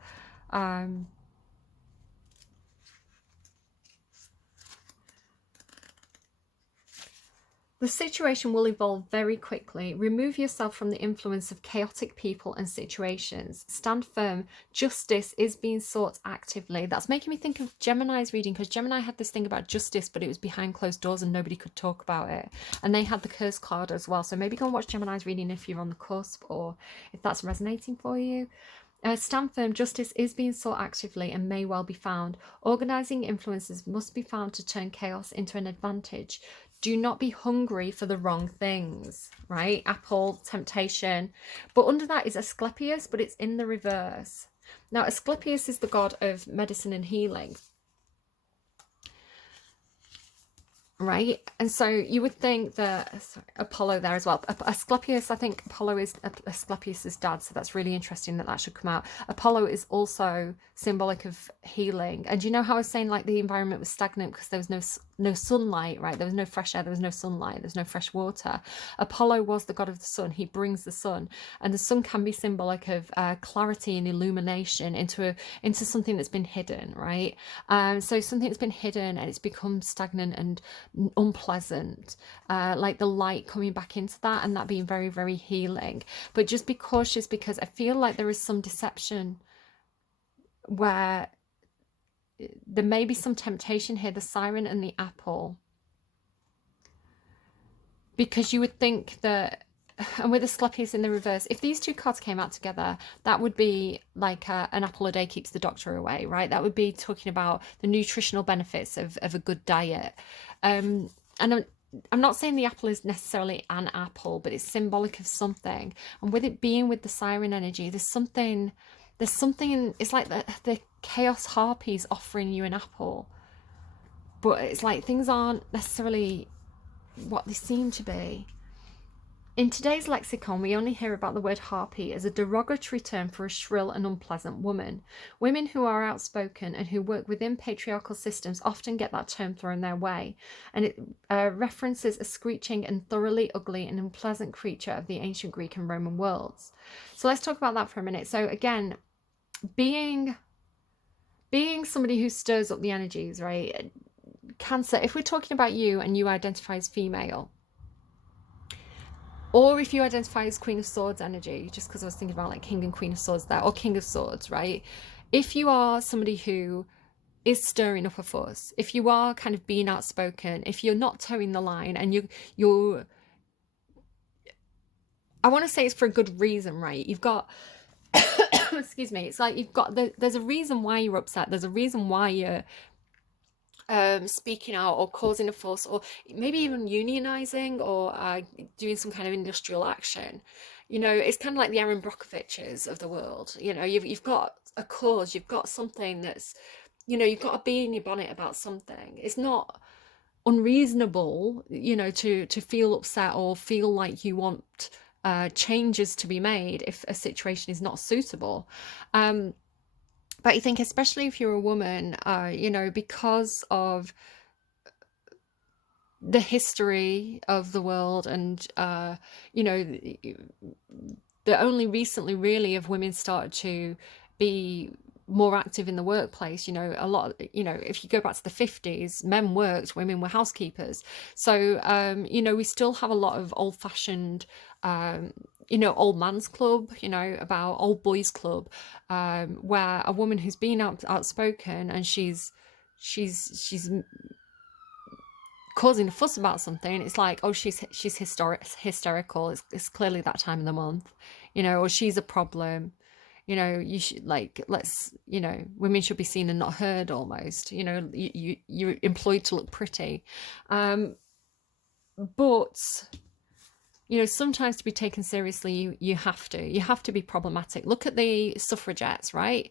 The situation will evolve very quickly. Remove yourself from the influence of chaotic people and situations. Stand firm. Justice is being sought actively. That's making me think of Gemini's reading, because Gemini had this thing about justice, but it was behind closed doors and nobody could talk about it. And they had the curse card as well. So maybe go and watch Gemini's reading if you're on the cusp or if that's resonating for you. Stand firm. Justice is being sought actively and may well be found. Organising influences must be found to turn chaos into an advantage. Do not be hungry for the wrong things, right? Apple, temptation. But under that is Asclepius, but it's in the reverse. Now, Asclepius is the god of medicine and healing, right? And so you would think that Apollo there as well. Asclepius, I think Apollo is Asclepius's dad, so that's really interesting that should come out. Apollo is also symbolic of healing. And you know how I was saying like the environment was stagnant because there was no sunlight, right? There was no fresh air, there was no sunlight, there's no fresh water. Apollo was the god of the sun. He brings the sun, and the sun can be symbolic of clarity and illumination into something that's been hidden, right? So something that's been hidden and it's become stagnant and unpleasant, like the light coming back into that and that being very very healing. But just be cautious, because I feel like there is some deception where there may be some temptation here, the siren and the apple, because you would think that, and with Asclepius in the reverse, if these two cards came out together, that would be like an apple a day keeps the doctor away, right? That would be talking about the nutritional benefits of a good diet. And I'm not saying the apple is necessarily an apple, but it's symbolic of something. And with it being with the siren energy, there's something it's like the chaos harpies offering you an apple, but it's like things aren't necessarily what they seem to be. In today's lexicon, we only hear about the word harpy as a derogatory term for a shrill and unpleasant woman. Women who are outspoken and who work within patriarchal systems often get that term thrown their way, and it references a screeching and thoroughly ugly and unpleasant creature of the ancient Greek and Roman worlds. So let's talk about that for a minute. So again, being somebody who stirs up the energies, right? Cancer, if we're talking about you and you identify as female, or if you identify as Queen of Swords energy, just because I was thinking about like King and Queen of Swords there, or King of Swords, right? If you are somebody who is stirring up a fuss, if you are kind of being outspoken, if you're not towing the line and I want to say it's for a good reason, right? You've got excuse me, it's like there's a reason why you're upset, there's a reason why you're speaking out or causing a fuss, or maybe even unionizing, or doing some kind of industrial action. It's kind of like the Aaron Brockoviches of the world. You've got a cause, you've got something that's, you've got a bee in your bonnet about something. It's not unreasonable, to feel upset or feel like you want changes to be made if a situation is not suitable. But I think, especially if you're a woman, because of the history of the world, and you know, that only recently really have women started to be more active in the workplace. A lot, if you go back to the 50s, men worked, women were housekeepers. So we still have a lot of old-fashioned old man's club, about old boys club, where a woman who's been outspoken, and she's causing a fuss about something, it's like, oh, she's hysterical, it's clearly that time of the month, or she's a problem. You should, like, let's, women should be seen and not heard, almost. You're employed to look pretty. But sometimes to be taken seriously, you have to be problematic. Look at the suffragettes, right?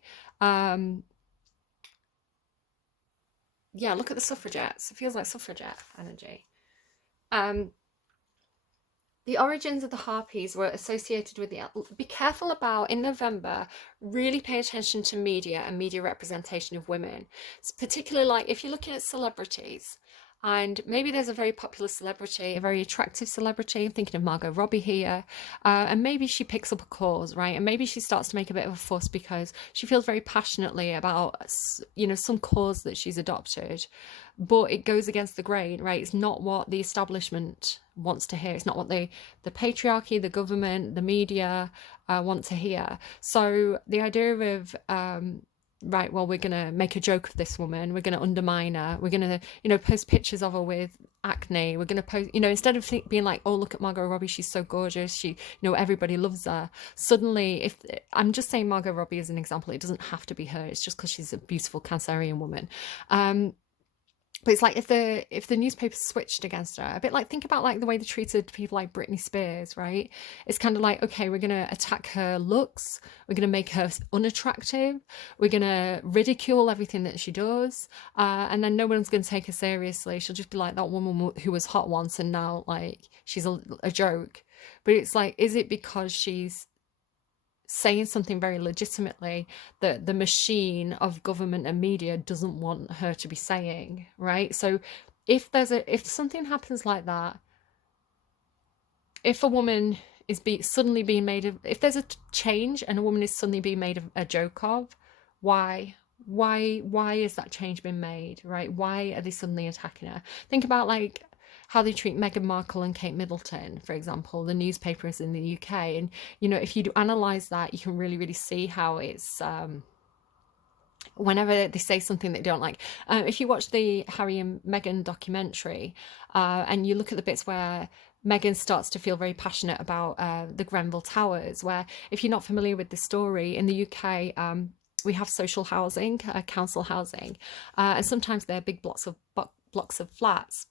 Yeah, look at the suffragettes. It feels like suffragette energy. Um, the origins of the harpies were associated with the... Be careful about, in November, really pay attention to media and media representation of women. It's particularly, like, if you're looking at celebrities, and maybe there's a very popular celebrity, a very attractive celebrity, I'm thinking of Margot Robbie here, and maybe she picks up a cause, right? And maybe she starts to make a bit of a fuss because she feels very passionately about, some cause that she's adopted, but it goes against the grain, right? It's not what the establishment wants to hear. It's not what the patriarchy, the government, the media want to hear. So the idea of right, well, we're going to make a joke of this woman, we're going to undermine her, we're going to post pictures of her with acne, we're going to post, instead of being like, oh, look at Margot Robbie, she's so gorgeous, she, everybody loves her. Suddenly, if I'm just saying Margot Robbie as an example, it doesn't have to be her, it's just because she's a beautiful Cancerian woman. But it's like, if the newspaper switched against her, a bit like, think about like the way they treated people like Britney Spears, right? It's kind of like, okay, we're going to attack her looks, we're going to make her unattractive, we're going to ridicule everything that she does, and then no one's going to take her seriously. She'll just be like that woman who was hot once and now, like, she's a joke. But it's like, is it because she's saying something very legitimately that the machine of government and media doesn't want her to be saying, right? So if something happens like that, if a woman is suddenly being made of, if there's a change and a woman is suddenly being made a joke of, why is that change been made, right? Why are they suddenly attacking her? Think about, like, how they treat Meghan Markle and Kate Middleton, for example, the newspapers in the UK. And, if you analyse that, you can really, really see how it's, whenever they say something that they don't like. If you watch the Harry and Meghan documentary, and you look at the bits where Meghan starts to feel very passionate about the Grenfell Towers, where, if you're not familiar with the story, in the UK, we have social housing, council housing, and sometimes they're big blocks of flats.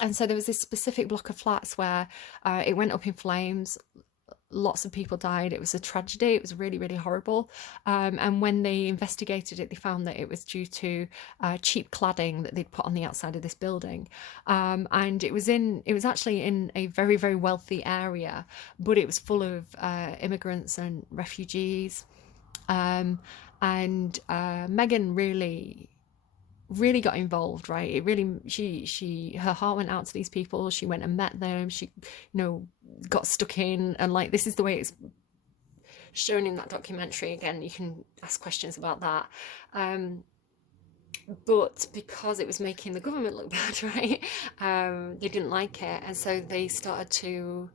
And so there was this specific block of flats where it went up in flames. Lots of people died. It was a tragedy. It was really, really horrible. And when they investigated it, they found that it was due to cheap cladding that they'd put on the outside of this building. And it was actually in a very, very wealthy area, but it was full of immigrants and refugees. And Meghan really got involved, right? It really, her heart went out to these people. She went and met them. She, got stuck in, and, like, this is the way it's shown in that documentary. Again, you can ask questions about that. But because it was making the government look bad, right? They didn't like it, and so they started to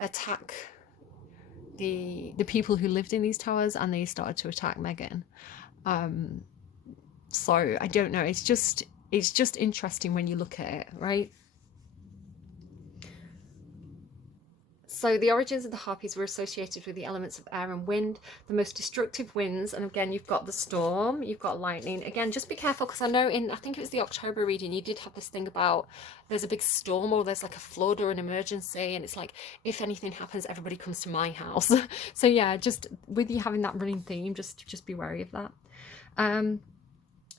attack the people who lived in these towers, and they started to attack Meghan. So I don't know. It's just interesting when you look at it, right? So the origins of the harpies were associated with the elements of air and wind, the most destructive winds. And again, you've got the storm, you've got lightning. Again, just be careful, because I know I think it was the October reading, you did have this thing about there's a big storm or there's like a flood or an emergency. And it's like, if anything happens, everybody comes to my house. So yeah, just with you having that running theme, just be wary of that.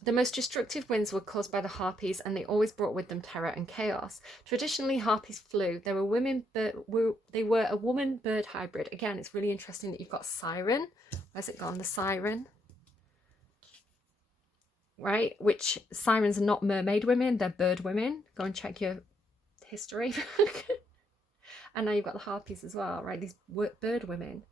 The most destructive winds were caused by the harpies, and they always brought with them terror and chaos. Traditionally, harpies flew. They were a woman-bird hybrid. Again, it's really interesting that you've got siren. Where's it gone? The siren. Right? Which sirens are not mermaid women, they're bird women. Go and check your history. And now you've got the harpies as well, right? These bird women.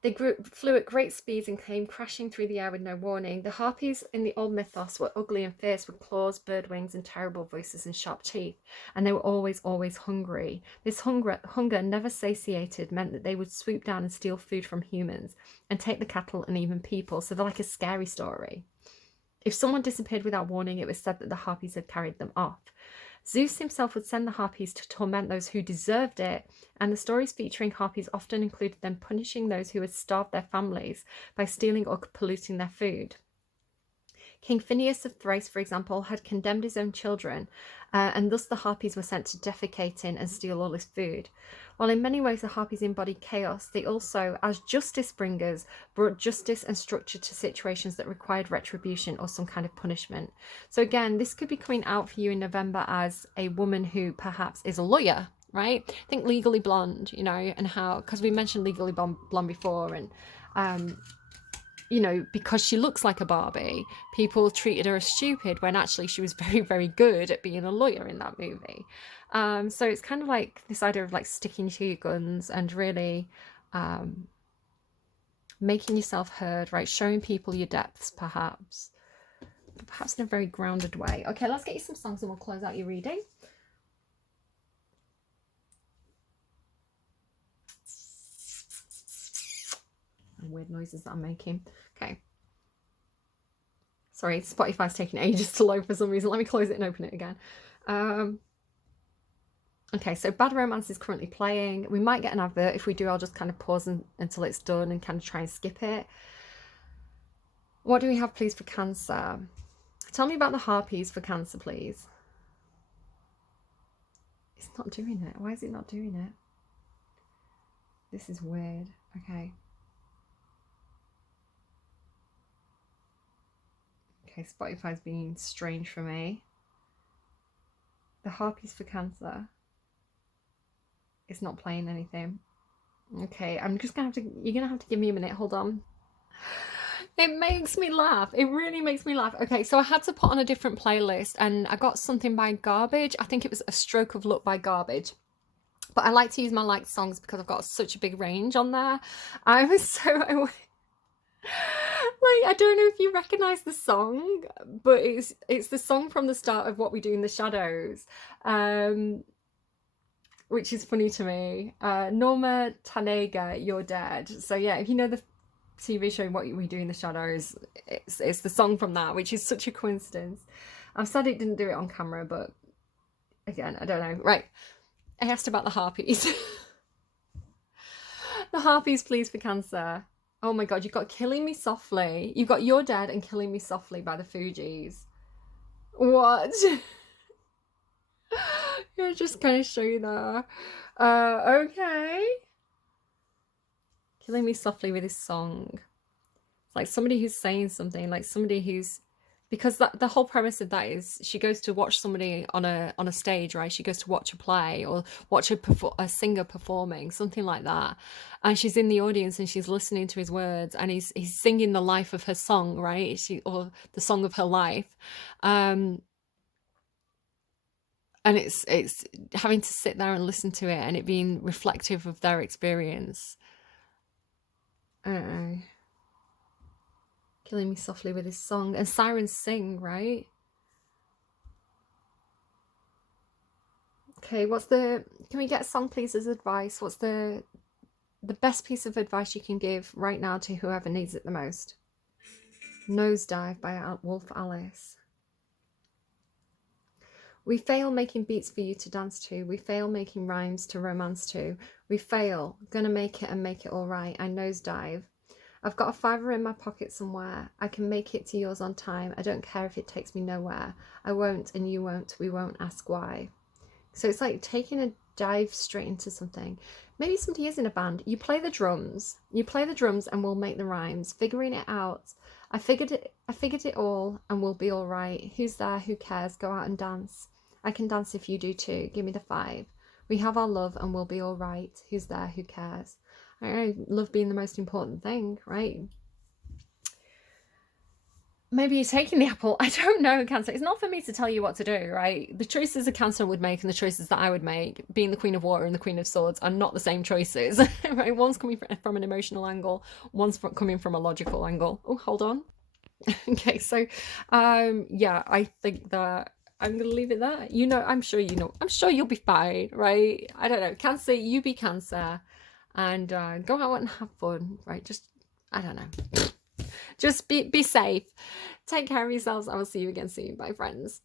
They flew at great speeds and came crashing through the air with no warning. The harpies in the old mythos were ugly and fierce, with claws, bird wings, and terrible voices and sharp teeth. And they were always, always hungry. This hunger never satiated, meant that they would swoop down and steal food from humans and take the cattle and even people. So they're like a scary story. If someone disappeared without warning, it was said that the harpies had carried them off. Zeus himself would send the harpies to torment those who deserved it, and the stories featuring harpies often included them punishing those who had starved their families by stealing or polluting their food. King Phineus of Thrace, for example, had condemned his own children, and thus the harpies were sent to defecate in and steal all his food. While in many ways the harpies embodied chaos, they also, as justice bringers, brought justice and structure to situations that required retribution or some kind of punishment. So again, this could be coming out for you in November as a woman who perhaps is a lawyer, right? Think Legally Blonde, you know, and how, because we mentioned Legally Blonde before, and you know, because she looks like a Barbie, people treated her as stupid when actually she was very, very good at being a lawyer in that movie. So it's kind of like this idea of like sticking to your guns and really making yourself heard, right? Showing people your depths, perhaps in a very grounded way. Okay, let's get you some songs and we'll close out your reading. Weird noises that I'm making. Okay. Sorry, Spotify's taking ages to load for some reason. Let me close it and open it again. Okay, so Bad Romance is currently playing. We might get an advert. If we do, I'll just kind of pause until it's done and kind of try and skip it. What do we have, please, for Cancer? Tell me about the harpies for Cancer, please. It's not doing it. Why is it not doing it? This is weird. Okay. Okay, Spotify's being strange for me. The harpies for Cancer. It's not playing anything. Okay, I'm just gonna have to, you're gonna have to give me a minute, hold on. It makes me laugh. It really makes me laugh. Okay, so I had to put on a different playlist and I got something by Garbage. I think it was A Stroke of Luck by Garbage. But I like to use my liked songs because I've got such a big range on there. Like, I don't know if you recognize the song, but it's the song from the start of What We Do in the Shadows, which is funny to me. Norma Tanega, You're Dead. So yeah, if you know the TV show What We Do in the Shadows, it's the song from that, which is such a coincidence. I'm sad it didn't do it on camera, but again, I don't know. Right, I asked about the harpies. The harpies, please, for Cancer. Oh my god, you've got Killing Me Softly. You've got You're Dead and Killing Me Softly by the Fugees. What? You're just gonna show you that. Okay. Killing Me Softly with this song. It's like somebody who's saying something, like somebody who's, because the whole premise of that is she goes to watch somebody on a stage, right? She goes to watch a play or watch a singer performing, something like that. And she's in the audience and she's listening to his words and he's singing the life of her song, right? Or the song of her life. And it's having to sit there and listen to it and it being reflective of their experience. I don't know. Killing Me Softly with his song. And sirens sing, right? Okay, can we get a song, please, as advice? What's the best piece of advice you can give right now to whoever needs it the most? Nosedive by Wolf Alice. We fail making beats for you to dance to. We fail making rhymes to romance to. We fail. Gonna make it and make it all right. I nosedive. I've got a fiver in my pocket somewhere. I can make it to yours on time. I don't care if it takes me nowhere. I won't and you won't. We won't ask why. So it's like taking a dive straight into something. Maybe somebody is in a band. You play the drums. You play the drums and we'll make the rhymes. Figuring it out. I figured it all and we'll be all right. Who's there? Who cares? Go out and dance. I can dance if you do too. Give me the 5. We have our love and we'll be all right. Who's there? Who cares? I love being the most important thing, right? Maybe you're taking the apple. I don't know, Cancer. It's not for me to tell you what to do, right? The choices a Cancer would make and the choices that I would make, being the Queen of Water and the Queen of Swords, are not the same choices, right? One's coming from an emotional angle, one's coming from a logical angle. Oh, hold on. Okay, so, yeah, I think that I'm gonna leave it there. You know, I'm sure you'll be fine, right? I don't know. Cancer, you be Cancer. And go out and have fun, right? Just, I don't know. Just be safe. Take care of yourselves. I will see you again soon. Bye, friends.